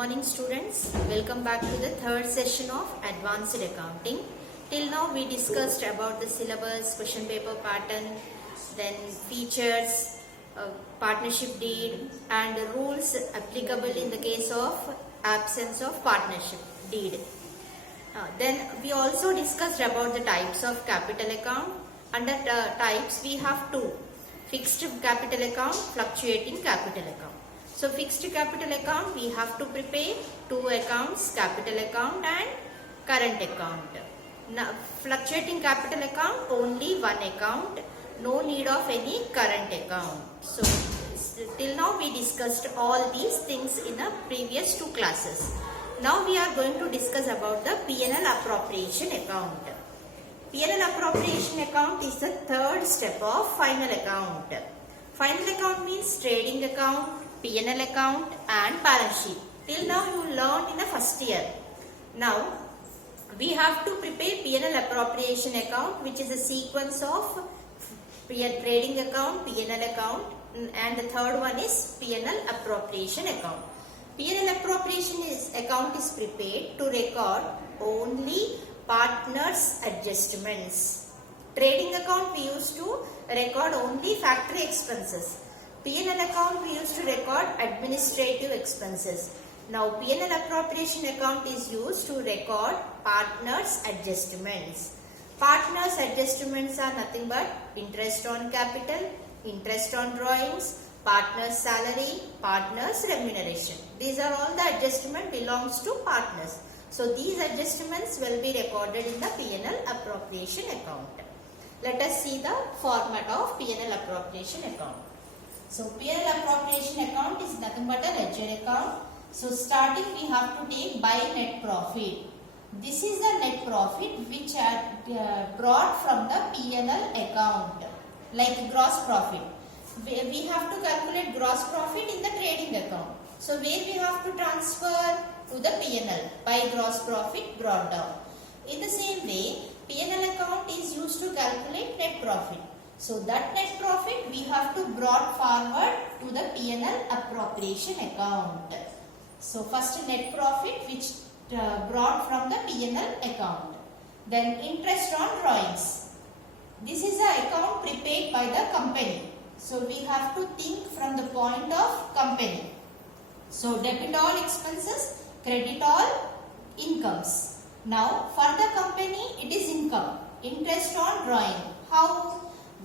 morning students. Welcome back to the third session of Advanced Accounting. Till now we discussed about the syllabus, question paper pattern, then features, partnership deed and the rules applicable in the case of absence of partnership deed. Then we also discussed about the types of capital account. Under types we have two: fixed capital account, fluctuating capital account. So fixed capital account we have to prepare two accounts, capital account and current account. Now fluctuating capital account, only one account, no need of any current account. So till now we discussed all these things in the previous two classes. Now we are going to discuss about the P&L appropriation account. P&L appropriation account is the third step of final account. Final account means trading account, P&L account and balance sheet. Till now you learned in the first year. Now we have to prepare P&L appropriation account, which is a sequence of trading account, P&L account, and the third one is P&L appropriation account. P&L appropriation account is prepared to record only partners' adjustments. Trading account we used to record only factory expenses. P&L account we used to record administrative expenses. Now P&L appropriation account is used to record partners' adjustments. Partners' adjustments are nothing but interest on capital, interest on drawings, partner's salary, partner's remuneration. These are all the adjustment belongs to partners. So these adjustments will be recorded in the P&L appropriation account. Let us see the format of P&L appropriation account. So P&L appropriation account is nothing but a ledger account. So starting we have to take by net profit. This is the net profit which are brought from the P&L account, like gross profit. We have to calculate gross profit in the trading account. So where we have to transfer to the P&L by gross profit brought down. In the same way, P&L account is used to calculate net profit. So that net profit we have to brought forward to the P&L appropriation account. So first net profit which brought from the P&L account. Then interest on drawings. This is the account prepared by the company. So we have to think from the point of company. So debit all expenses, credit all incomes. Now for the company it is income, interest on drawing. How?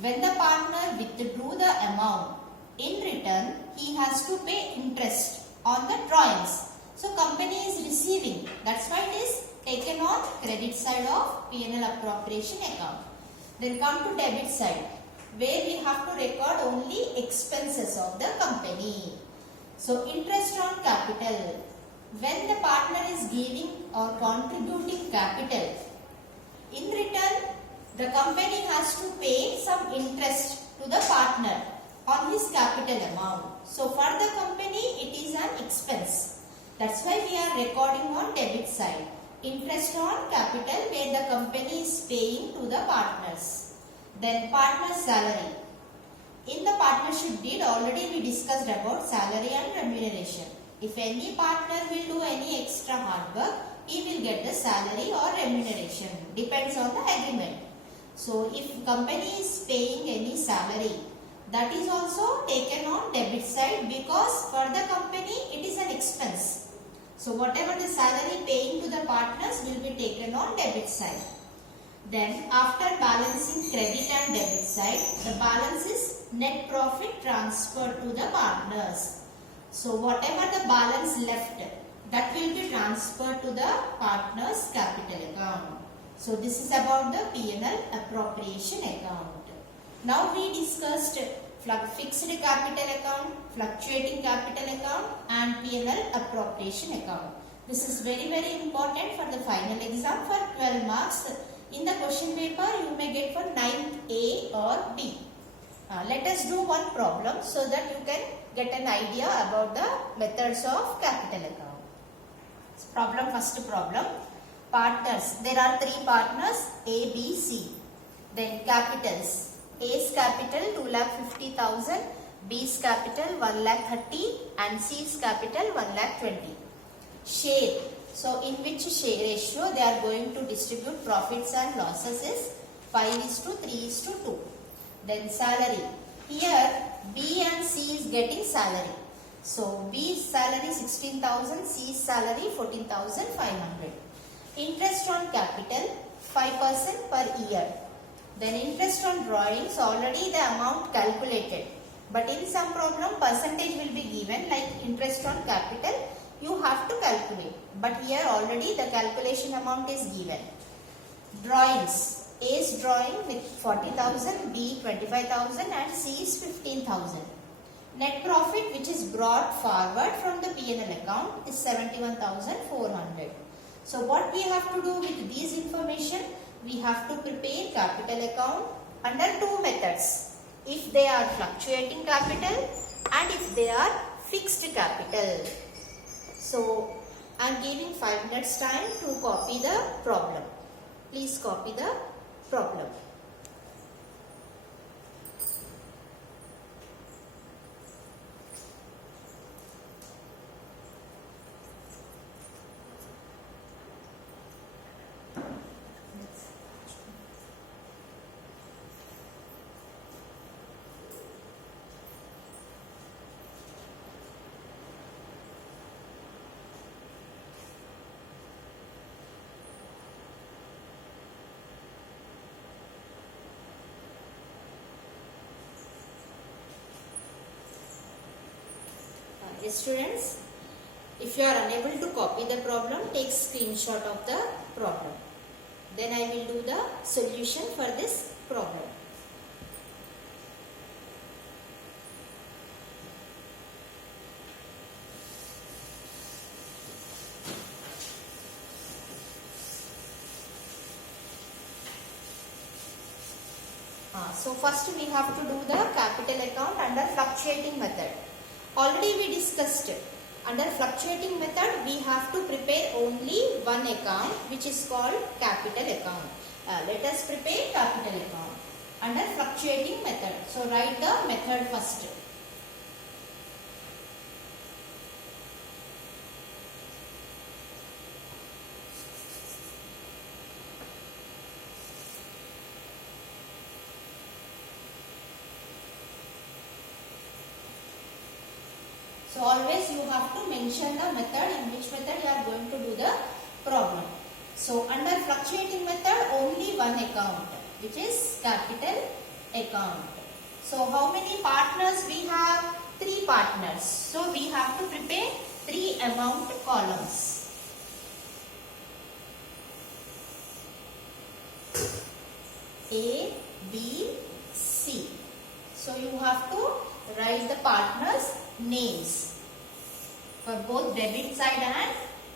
When the partner withdrew the amount, in return he has to pay interest on the drawings. So company is receiving. That's why it is taken on credit side of P&L appropriation account. Then come to debit side, where we have to record only expenses of the company. So interest on capital. When the partner is giving or contributing capital, in return the company has to pay some interest to the partner on his capital amount. So for the company it is an expense. That's why we are recording on debit side. Interest on capital where the company is paying to the partners. Then partner's salary. In the partnership deed already we discussed about salary and remuneration. If any partner will do any extra hard work, he will get the salary or remuneration. Depends on the agreement. So if company is paying any salary, that is also taken on debit side because for the company it is an expense. So whatever the salary paying to the partners will be taken on debit side. Then after balancing credit and debit side, the balance is net profit transferred to the partners. So whatever the balance left, that will be transferred to the partners' capital account. So this is about the P&L appropriation account. Now we discussed fixed capital account, fluctuating capital account and P&L appropriation account. This is very important for the final exam for 12 marks. In the question paper you may get for 9th A or B. Let us do one problem so that you can get an idea about the methods of capital account. First problem. Partners. There are three partners A, B, C. Then capitals. A's capital 2,50,000, B's capital 1,30,000 and C's capital 1,20,000. share. So in which share ratio they are going to distribute profits and losses is 5:3:2. Then salary. Here B and C is getting salary. So B's salary 16,000, C's salary 14,500. Interest on capital 5% per year. Then interest on drawings, already the amount calculated. But in some problem percentage will be given, like interest on capital you have to calculate. But here already the calculation amount is given. Drawings. A's drawing with 40,000, B 25,000 and C is 15,000. Net profit which is brought forward from the P&L account is 71,400. So what we have to do with these information? We have to prepare capital account under two methods. If they are fluctuating capital and if they are fixed capital. So I am giving 5 minutes time to copy the problem. Please copy the problem. Students, if you are unable to copy the problem, take screenshot of the problem. Then I will do the solution for this problem. So first we have to do the capital account under fluctuating method. Already we discussed under fluctuating method we have to prepare only one account which is called capital account. Let us prepare capital account under fluctuating method. So write the method first. So always you have to mention the method in which method you are going to do the problem. So under fluctuating method only one account which is capital account. So how many partners we have? 3 partners. So we have to prepare 3 amount columns. A, B, C. So you have to write the partners' names for both debit side and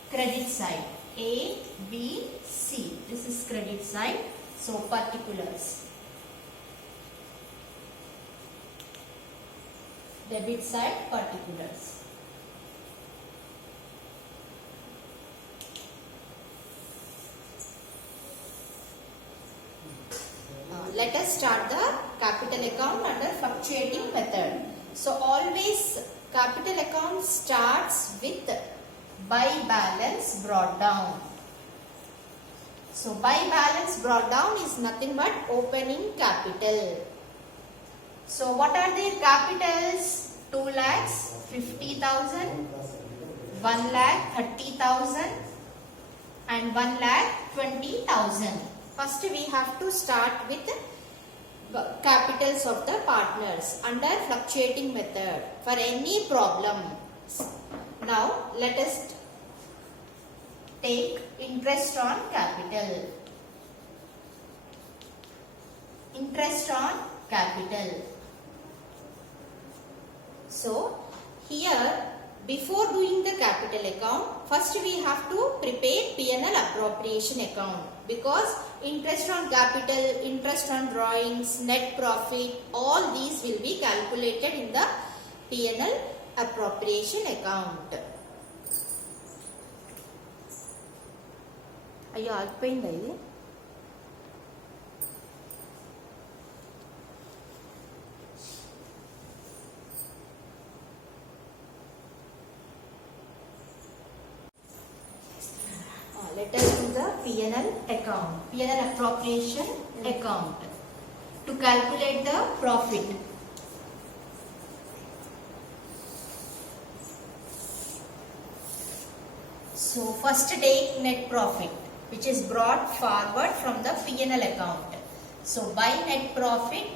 credit side. A, B, C. This is credit side. So particulars. Debit side particulars. Let us start the capital account under fluctuating method. So always capital account starts with by balance brought down. So by balance brought down is nothing but opening capital. So what are their capitals? 2 lakhs 50,000, 1 lakh 30,000 and 1 lakh 20,000. First we have to start with capitals of the partners under fluctuating method for any problem. Now let us take interest on capital. Interest on capital. So here before doing the capital account, first we have to prepare P&L appropriation account, because interest on capital, interest on drawings, net profit, all these will be calculated in the P&L appropriation account. అయ్యో ఆగిపోయిందా ఇది? Let us do the P&L account, P&L appropriation account to calculate the profit. So first take net profit, which is brought forward from the P&L account. So by net profit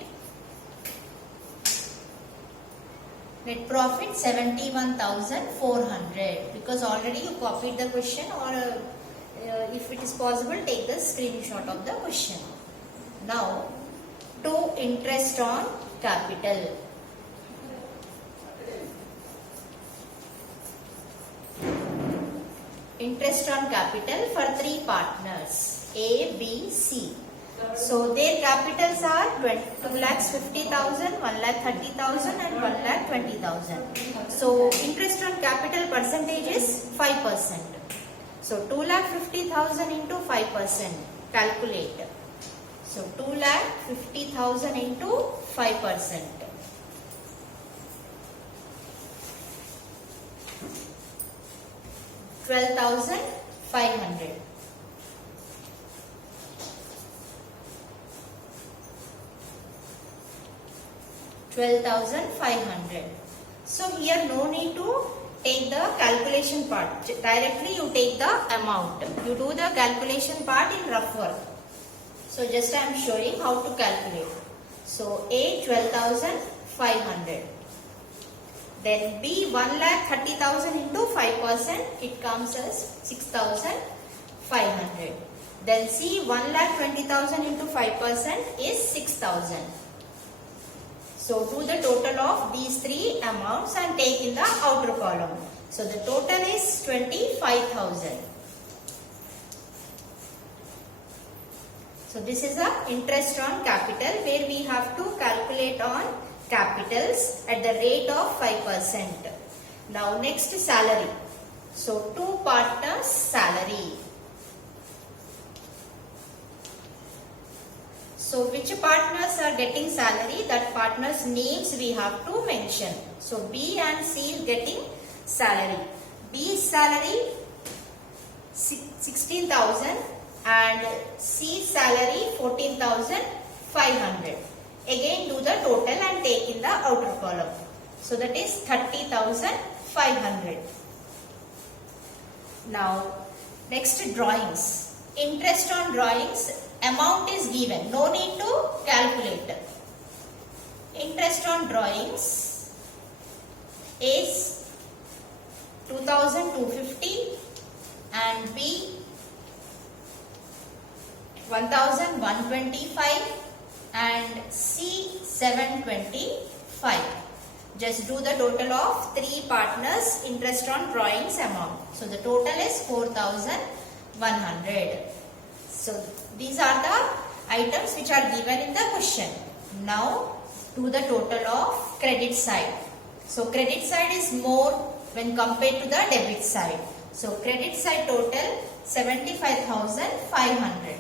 71,400, because already you copied the question, or if it is possible take the screenshot of the question. Now to interest on capital. Interest on capital for 3 partners A, B, C. So their capitals are 2,50,000, 1,30,000 and 1,20,000. So interest on capital percentage is 5%. So 2,50,000 into 5%. Calculate. So 2,50,000 into 5%. 12,500. So here no need to take the calculation part. Directly you take the amount. You do the calculation part in rough work. So just I am showing how to calculate. So A 12,500. Then B 1,30,000 into 5%, it comes as 6,500. Then C 1,20,000 into 5% is 6,000. So do the total of these 3 amounts and take in the outer column. So the total is 25,000. So this is the interest on capital, where we have to calculate on capitals at the rate of 5%. Now next salary. So 2 partners salary. So which partners are getting salary, that partners names we have to mention. So B and C is getting salary. B's salary 16,000 and C's salary 14,500. Again do the total and take in the outer column. So that is 30,500. Now next drawings. Interest on drawings, amount is given. No need to calculate. Interest on drawings is 2,250 and B 1,125 and C 725. Just do the total of 3 partners interest on drawings amount. So the total is 4,100. So these are the items which are given in the question. Now do the total of credit side. So credit side is more when compared to the debit side. So credit side total 75,500.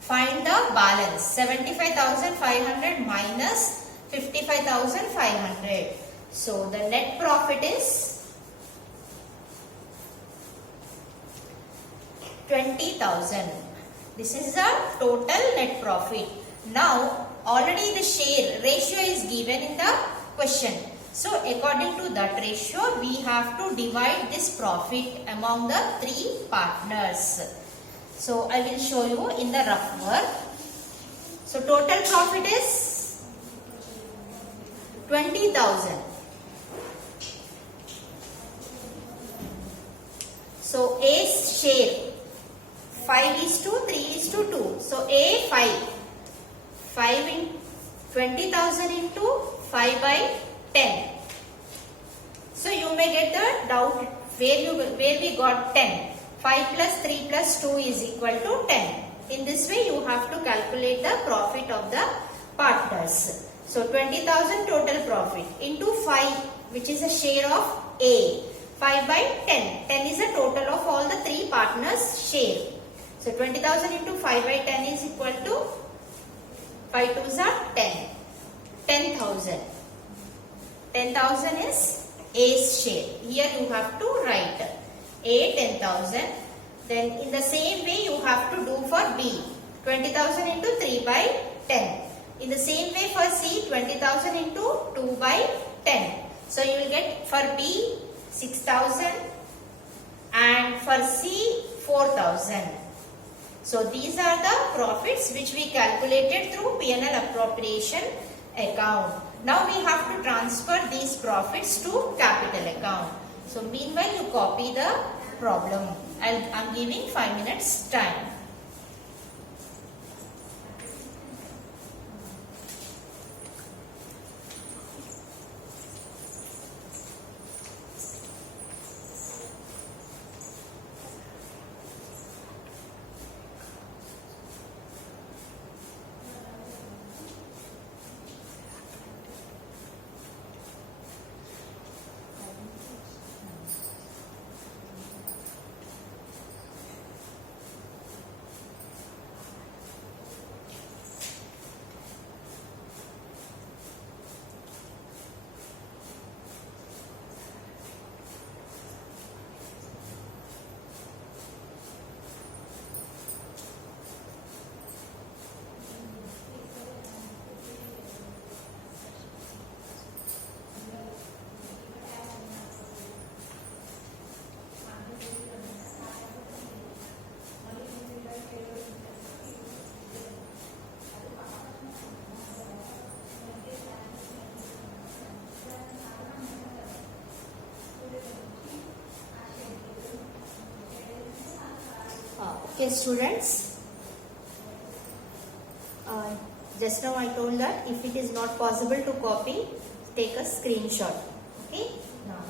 Find the balance. 75,500 minus 55,500. So the net profit is 20,000. This is the total net profit. Now already the share ratio is given in the question. So according to that ratio, we have to divide this profit among the 3 partners. So I will show you in the rough work. So total profit is 20,000. So A's share 5:3:2. So A 5. 5 in 20,000 into 5 by 10. So you may get the doubt where we got 10. 5 plus 3 plus 2 is equal to 10. In this way you have to calculate the profit of the partners. So 20,000 total profit into 5, which is a share of A. 5 by 10. 10 is a total of all the 3 partners share. So 20,000 into 5 by 10 is equal to 5 2s are 10. 10,000. 10,000 is A's share. Here you have to write. A 10,000. Then in the same way you have to do for B. 20,000 into 3 by 10. In the same way for C, 20,000 into 2 by 10. So you will get for B 6,000 and for C 4,000. So these are the profits which we calculated through P&L appropriation account. Now we have to transfer these profits to capital account. So meanwhile you copy the problem. I'm giving 5 minutes time. Okay students, just now I told that if it is not possible to copy, take a screenshot. Okay.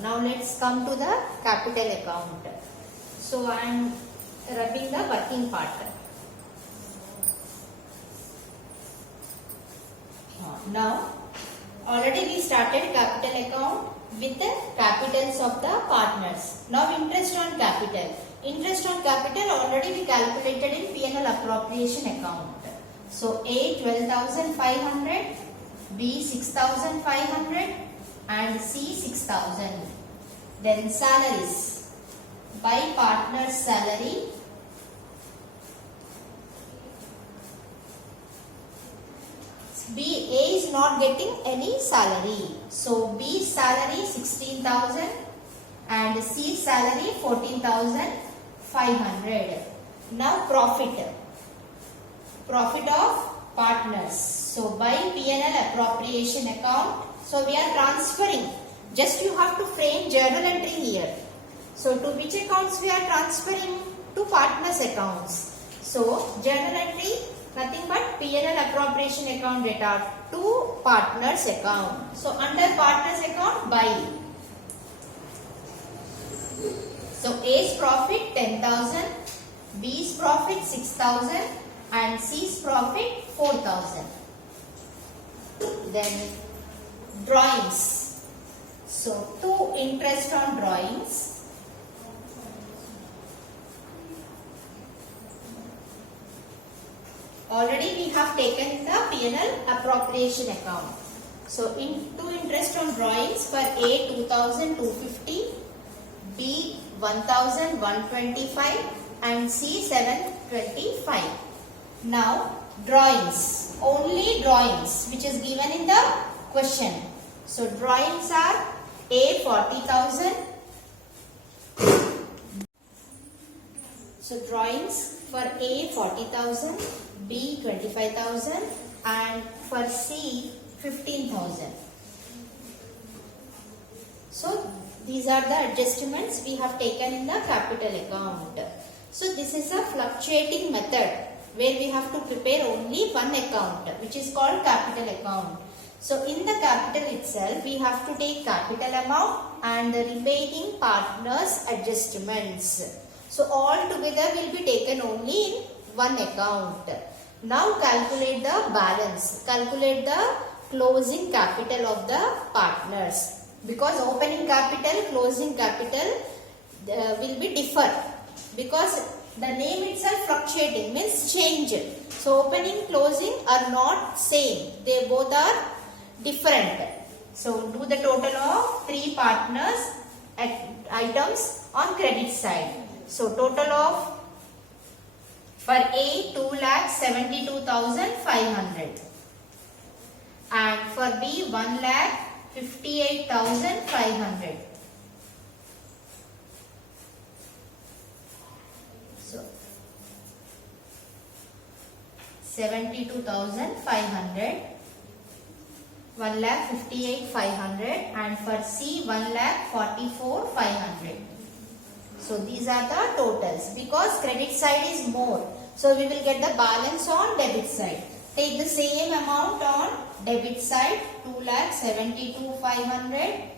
Now let's come to the capital account. So I am rubbing the working part. Now already we started capital account with the capitals of the partners. Now interest on capital. Interest on capital already we calculated in P&L appropriation account. So A 12,500, B 6,500 and C 6,000. Then salaries. By partner's salary. A is not getting any salary. So B's salary 16,000 and C's salary 14,500. Now profit. Profit of partners. So by P&L appropriation account. So we are transferring. Just you have to frame journal entry here. So to which accounts we are transferring? To partners accounts. So journal entry nothing but P&L appropriation account data to partners account. So under partners account buy. So A's profit 10,000, B's profit 6,000 and C's profit 4,000. Then drawings. So to interest on drawings. Already we have taken the P&L appropriation account. So to interest on drawings for A 2,250, B 1,125 and C 725. Now drawings, only drawings which is given in the question. So drawings are A 40,000. So drawings for A 40,000, B 25,000 and for C 15,000. So these are the adjustments we have taken in the capital account. So this is a fluctuating method where we have to prepare only one account which is called capital account. So in the capital itself we have to take capital amount and the remaining partners adjustments. So all together will be taken only in one account. Now calculate the balance, calculate the closing capital of the partners. Because opening capital, closing capital will be differ. Because the name itself fluctuating means change. So opening, closing are not same. They both are different. So do the total of 3 partners items on credit side. So total of for A 2,72,500 and for B 1,58,500. So 72,500, 1,58,500 and for C 1,44,500. So these are the totals because credit side is more. So we will get the balance on debit side. Take the same amount on debit side 2,72,500,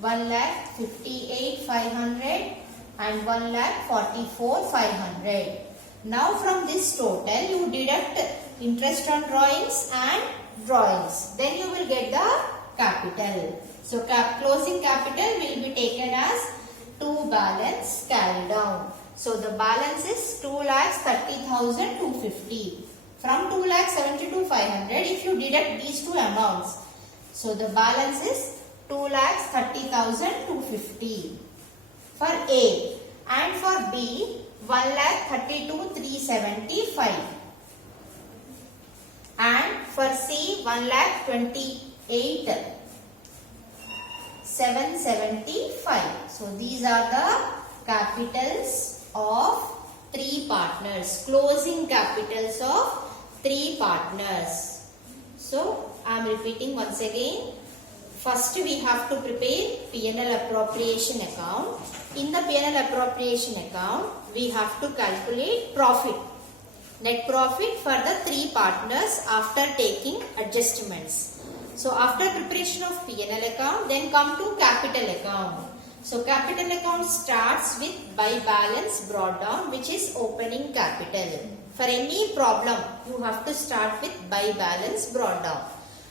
1,58,500 and 1,44,500. Now from this total you deduct interest on drawings and drawings. Then you will get the capital. So closing capital will be taken as to balance carried down. So the balance is 2,30,250. From 2,72,500 if you deduct these two amounts. So the balance is 2,30,250 for A and for B 1,32,375 and for C 1,28,775. So these are the capitals of three partners, closing capitals of three partners. So I am repeating once again. First we have to prepare P&L appropriation account. In the P&L appropriation account we have to calculate profit, net profit for the three partners after taking adjustments. So after preparation of P&L account, then come to capital account. So capital account starts with by balance brought down, which is opening capital. For any problem you have to start with by balance brought down.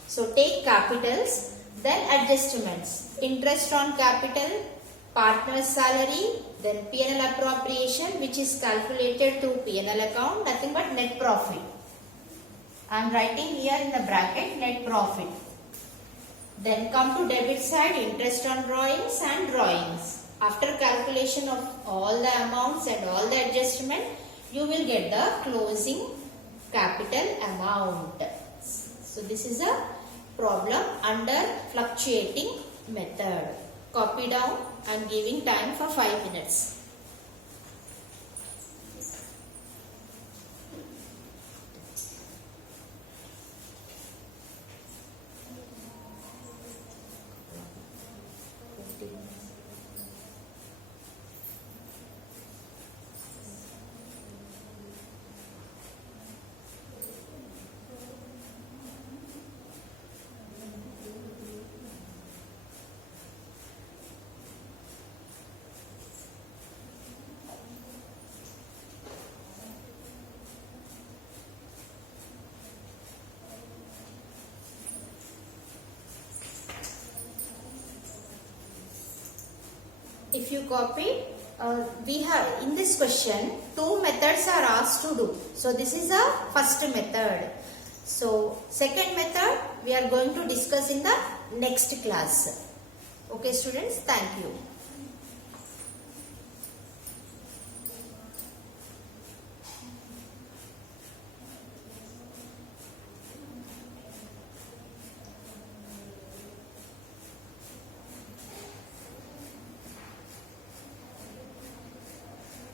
So take capitals, then adjustments, interest on capital, partner's salary, then P&L appropriation which is calculated through P&L account, nothing but net profit. I am writing here in the bracket net profit. Then come to debit side, interest on drawings and drawings. After calculation of all the amounts and all the adjustment, you will get the closing capital amount. So this is a problem under fluctuating method. Copy down and giving time for 5 minutes. If you copy, we have in this question two methods are asked to do. So this is a first method. So second method we are going to discuss in the next class. Okay students, thank you.